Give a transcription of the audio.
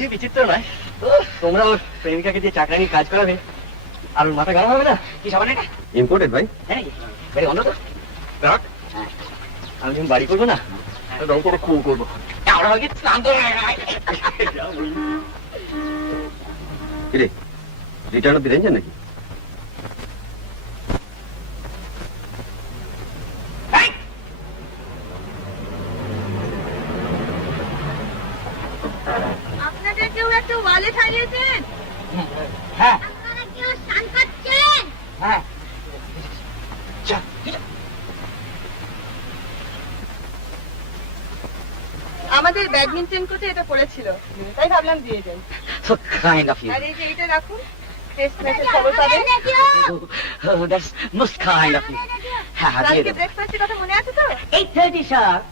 কিছুই বিচিত্র নয়। তোমরা ওর প্রেমিকাকে দিয়ে চাকরানির কাজ করাবে আর ওর মাথা গরম হবে না? কি সাবান এটা? ইম্পোর্টেড ভাই। হ্যাঁ, গাড়ি অন্য তো দেখ। আমি যখন বাড়ি করবো না, রং করে খুব করবো। আমরা আগে স্নান করে কিরে, রিটার্ন অফ দি রেঞ্জার নাকি? আপনাদের কেউ একটা ওয়ালেট হারিয়েছেন? হ্যাঁ আপনারা কেউ স্নান করছেন? হ্যাঁ। আমাদের ব্যাডমিন্টন কোচে এটা পড়েছিল, তাই ভাবলাম দিয়ে দেন। So kind of you. আর এই যে এটা রাখুন, টেস্ট ম্যাচের খবর পাবেন। Oh, that's most kind of you. হ্যাঁ, দিয়ে কালকে দেবো। ব্রেকফাস্টের কথা মনে আছে তো? 8:30 sharp.